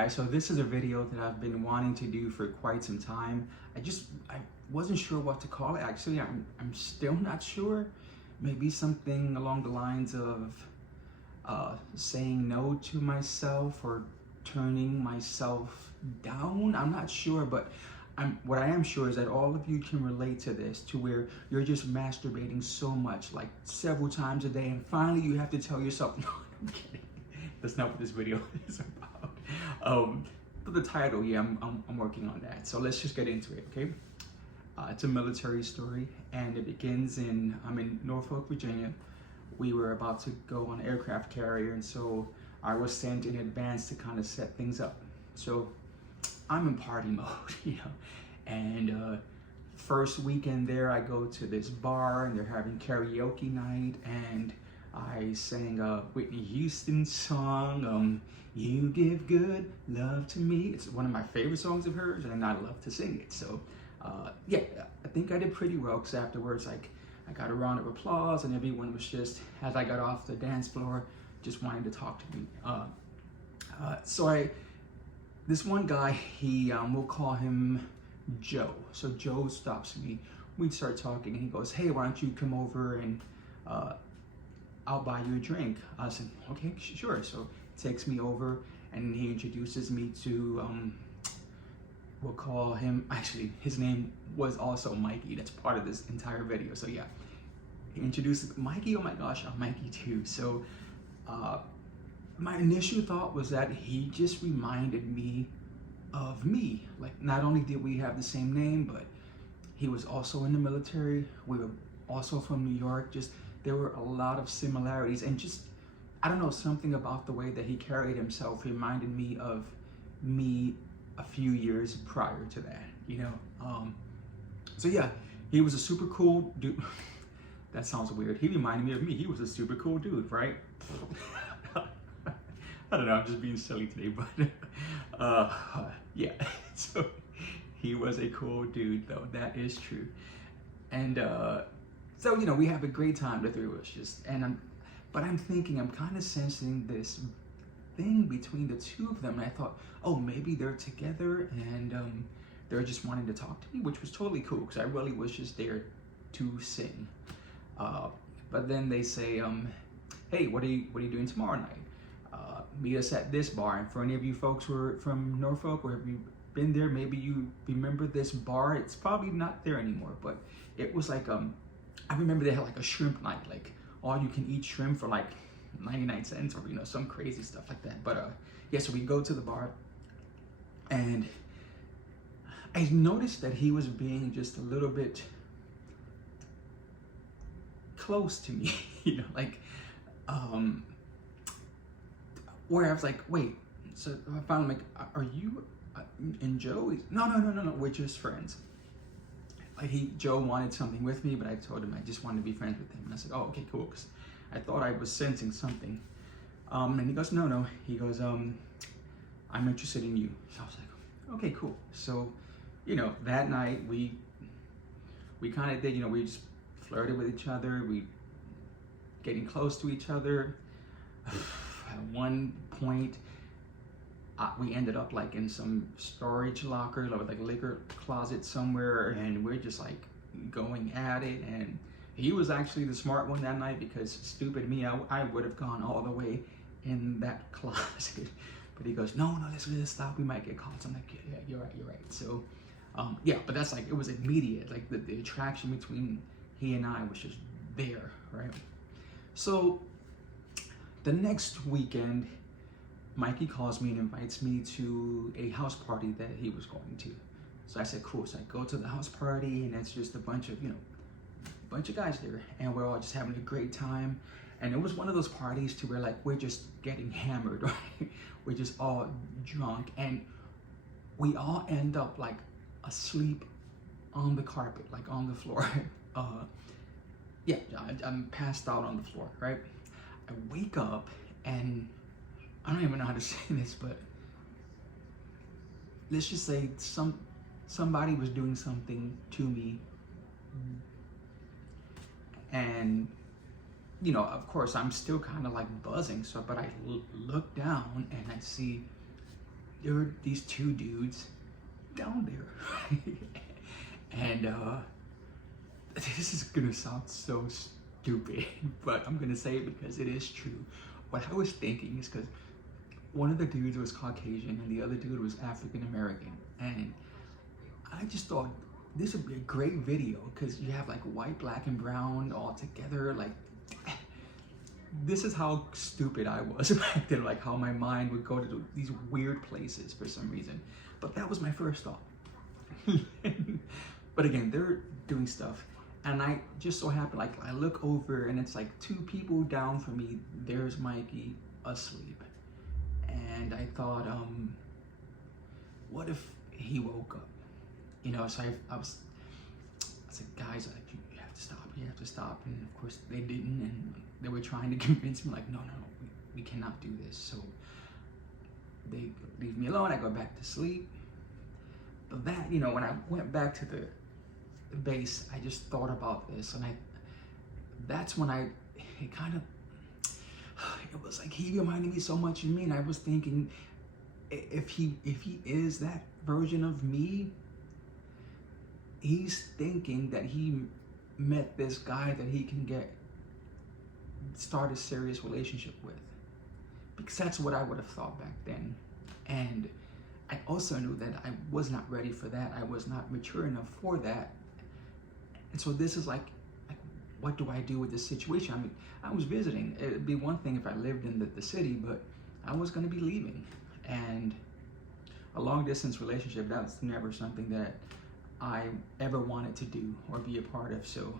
guys, so this is a video that I've been wanting to do for quite some time. I wasn't sure what to call it. Actually, I'm still not sure. Maybe something along the lines of saying no to myself or turning myself down. I'm not sure, but what I am sure is that all of you can relate to this, to where you're just masturbating so much, like several times a day, and finally you have to tell yourself, no, I'm kidding. That's not what this video is about. But the title, yeah, I'm working on that. So let's just get into it, okay? It's a military story, and it begins I'm in Norfolk, Virginia. We were about to go on an aircraft carrier, and so I was sent in advance to kind of set things up. So I'm in party mode, you know, and first weekend there, I go to this bar, and they're having karaoke night, and I sang a Whitney Houston song, You Give Good Love to Me. It's one of my favorite songs of hers, and I love to sing it. So yeah, I think I did pretty well, because afterwards, like, I got a round of applause, and everyone was just, as I got off the dance floor, just wanting to talk to me. This one guy, we'll call him Joe. So Joe stops me. We start talking, and he goes, hey, why don't you come over and I'll buy you a drink. I said, okay, sure. So he takes me over, and he introduces me to, we'll call him, actually, his name was also Mikey. That's part of this entire video. So yeah, he introduces Mikey. Oh my gosh, I'm Mikey too. So my initial thought was that he just reminded me of me. Like, not only did we have the same name, but he was also in the military. We were also from New York. Just, there were a lot of similarities, and just, I don't know, something about the way that he carried himself reminded me of me a few years prior to that, you know? So yeah, he was a super cool dude. That sounds weird. He reminded me of me. He was a super cool dude, right? I don't know, I'm just being silly today, but yeah, so he was a cool dude though, that is true. And so, you know, we have a great time, the three of us, just, but I'm thinking, I'm kind of sensing this thing between the two of them, and I thought, oh, maybe they're together, and they're just wanting to talk to me, which was totally cool, because I really was just there to sing. But then they say, hey, what are you doing tomorrow night? Meet us at this bar. And for any of you folks who are from Norfolk, or have you been there, maybe you remember this bar. It's probably not there anymore, but it was like, I remember they had like a shrimp night, like all you can eat shrimp for like 99 cents, or, you know, some crazy stuff like that. But yeah, so we go to the bar, and I noticed that he was being just a little bit close to me, you know, like, where I was like, wait, so I finally, like, are you and Joe? No, we're just friends. Like, Joe wanted something with me, but I told him I just wanted to be friends with him. And I said, oh, okay, cool, because I thought I was sensing something. And he goes, no. He goes, I'm interested in you. So I was like, okay, cool. So, you know, that night we kind of did, you know, we just flirted with each other. We getting close to each other. At one point, we ended up like in some storage locker, like liquor closet somewhere, and we're just like going at it. And he was actually the smart one that night, because stupid me, I would have gone all the way in that closet. But he goes, no, let's stop. We might get caught. So I'm like, yeah, you're right. So yeah, but that's like, it was immediate. Like the attraction between he and I was just there, right? So the next weekend, Mikey calls me and invites me to a house party that he was going to. So I said, cool. So I go to the house party, and it's just a bunch of, you know, guys there, and we're all just having a great time. And it was one of those parties to where, like, we're just getting hammered, right? We're just all drunk, and we all end up like asleep on the carpet, like on the floor. Yeah, I'm passed out on the floor, right? I wake up, and I don't even know how to say this, but let's just say somebody was doing something to me, and, you know, of course, I'm still kind of like buzzing. So, but I look down, and I see there were these two dudes down there. And this is gonna sound so stupid, but I'm gonna say it because it is true. What I was thinking is because one of the dudes was Caucasian and the other dude was African American, and I just thought this would be a great video because you have like white, black, and brown all together. Like, this is how stupid I was back then, like how my mind would go to these weird places for some reason. But that was my first thought. But again, they're doing stuff, and I just so happen, like, I look over and it's like two people down from me. There's Mikey asleep, and I thought, what if he woke up? You know, so I said, guys, like, you have to stop, and of course they didn't, and they were trying to convince me, like, no, we cannot do this. So they leave me alone. I go back to sleep. But that, you know, when I went back to the base, I just thought about this, and that's when it was like he reminded me so much of me, and I was thinking, if he is that version of me, he's thinking that he met this guy that he can start a serious relationship with, because that's what I would have thought back then. And I also knew that I was not ready for that. I was not mature enough for that. And so this is like what do I do with this situation? I mean, I was visiting. It'd be one thing if I lived in the city, but I was going to be leaving. And a long distance relationship, that's never something that I ever wanted to do or be a part of. So,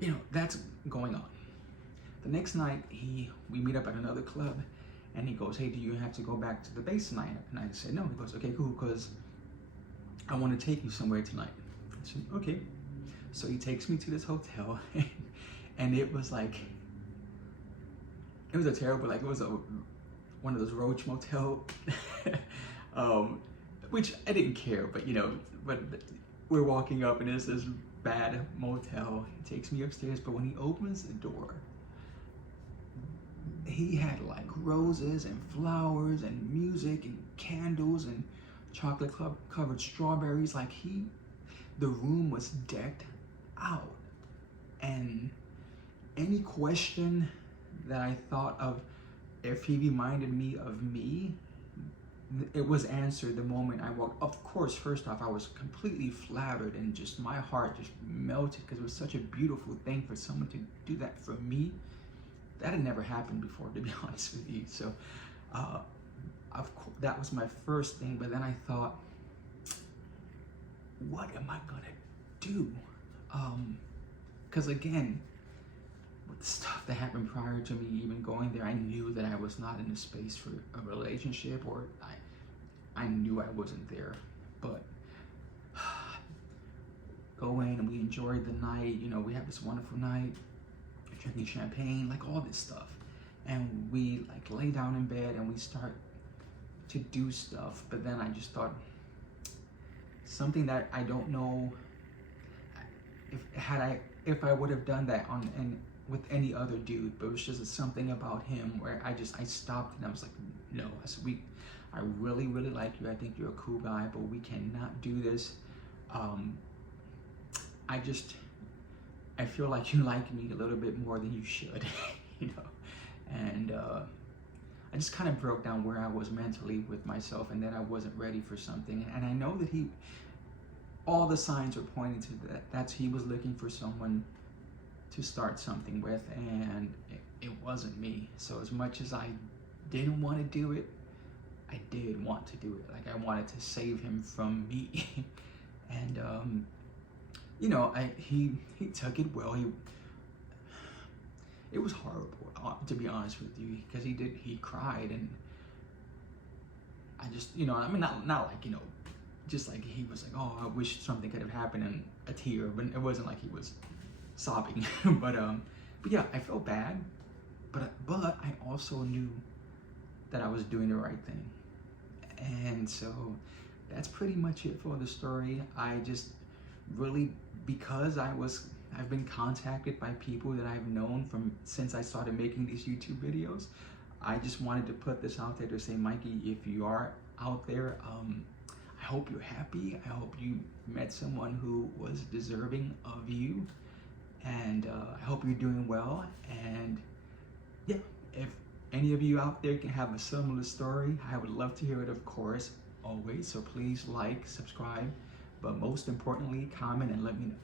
you know, that's going on. The next night, we meet up at another club, and he goes, hey, do you have to go back to the base tonight? And I said, no. He goes, okay, cool, because I want to take you somewhere tonight. I said, okay. So he takes me to this hotel, and it was like, it was a terrible, like, it was one of those roach motel, which I didn't care, but, you know, but we're walking up, and it's this bad motel. He takes me upstairs, but when he opens the door, he had like roses and flowers and music and candles and chocolate covered strawberries. Like, the room was decked out. And any question that I thought of if he reminded me of me, it was answered the moment I walked. Of course, first off, I was completely flattered, and just my heart just melted because it was such a beautiful thing for someone to do that for me. That had never happened before, to be honest with you. So, of course, that was my first thing. But then I thought, what am I gonna do? Because again, with the stuff that happened prior to me even going there, I knew that I was not in a space for a relationship, or I knew I wasn't there. But go in, and we enjoyed the night. You know, we had this wonderful night, drinking champagne, like all this stuff. And we like lay down in bed and we start to do stuff. But then I just thought, something that I don't know if I would have done that with any other dude, but it was just something about him where I stopped, and I was like, no. I said, I really, really like you. I think you're a cool guy, but we cannot do this. I feel like you like me a little bit more than you should, you know. And I just kind of broke down where I was mentally with myself, and that I wasn't ready for something. And I know that all the signs were pointing to that. That's, he was looking for someone to start something with, and it wasn't me. So as much as I didn't want to do it, I did want to do it. Like, I wanted to save him from me. And you know, he took it well. It was horrible, to be honest with you, because he cried, and I just, you know, I mean, not like, you know, just like he was like, oh, I wish something could have happened, and a tear, but it wasn't like he was sobbing. but yeah, I felt bad, but I also knew that I was doing the right thing. And so that's pretty much it for the story. I just really, because I've been contacted by people that I've known since I started making these YouTube videos. I just wanted to put this out there to say, Mikey, if you are out there, I hope you're happy. I hope you met someone who was deserving of you, and I hope you're doing well. And yeah, if any of you out there can have a similar story, I would love to hear it, of course, always. So please like, subscribe, but most importantly, comment and let me know.